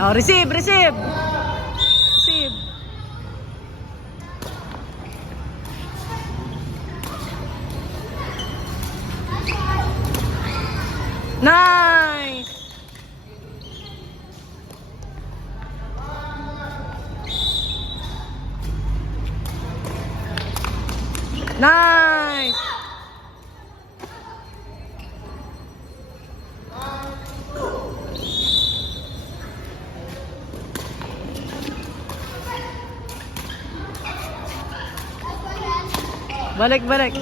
Oh, receive, receive. Receive. Nice. Nice. Balik, balik.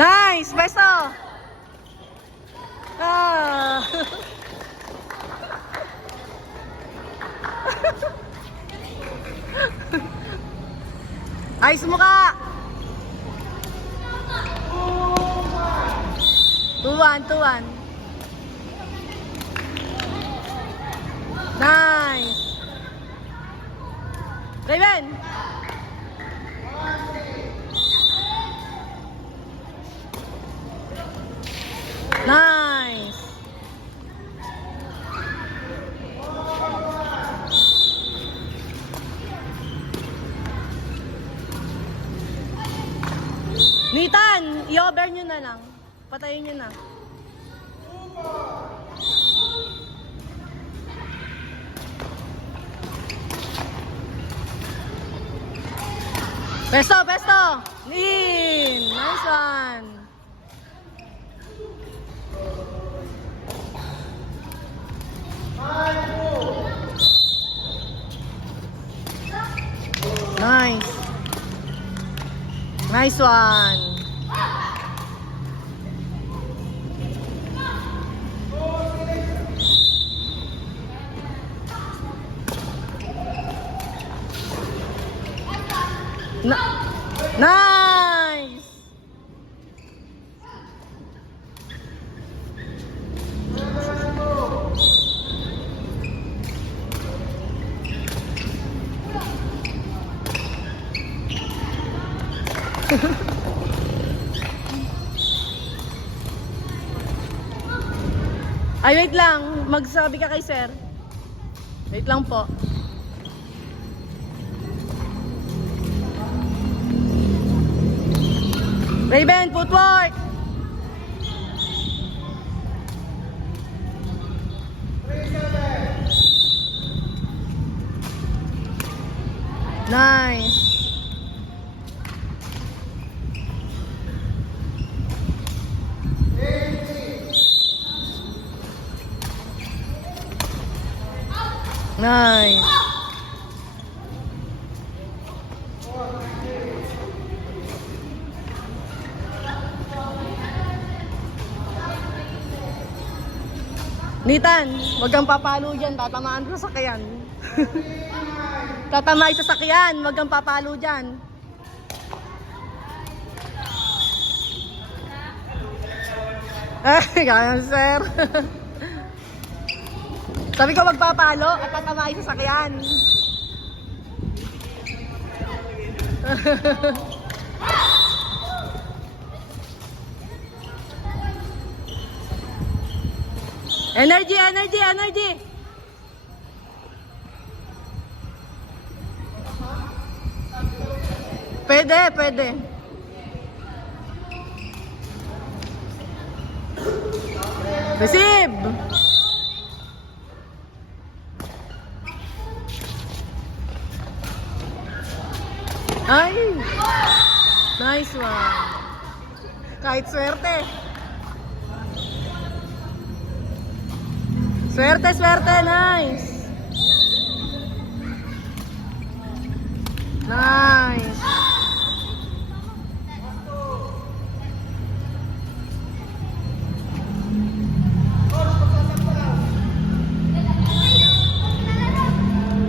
Nice, besto. Ah. Ayos mo ka. 2-1, 2-1. Nice. Raven. Nice. Nitan, i-over nyo na lang. Patayin nyo na. Besto, besto. Nin. Nice one. Nice. Nice one. Nice. Ay, wait lang. Magsabi ka kay sir. Wait lang po. Raven, footwork! Nice. Nice. Nitan, wag kang papalo dyan, tatamaan sa sakyan. Tatamay sa sakyan, wag kang papalo dyan. Ay, ganyan sir. Sabi ko wag papalo at tatamay sa sakyan. Energy, energy, energy. Pwede, pwede. Receive. Ay. Nice one. Kahit swerte. Swerte, swerte, nice. Nice.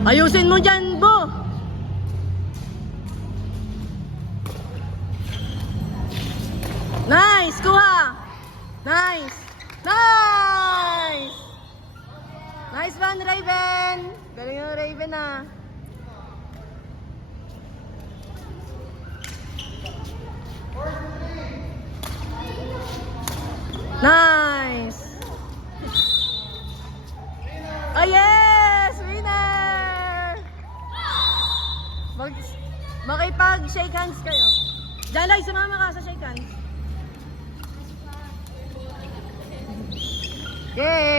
Ayusin mo dyan, Bo. Nice, kuha. Nice. Nice. Nice one, Raven. Galing yung Raven ah. Nice. Oh yes! Winner! Makipag-shake hands kayo. Jalay, sumama ka sa shake hands. Yay!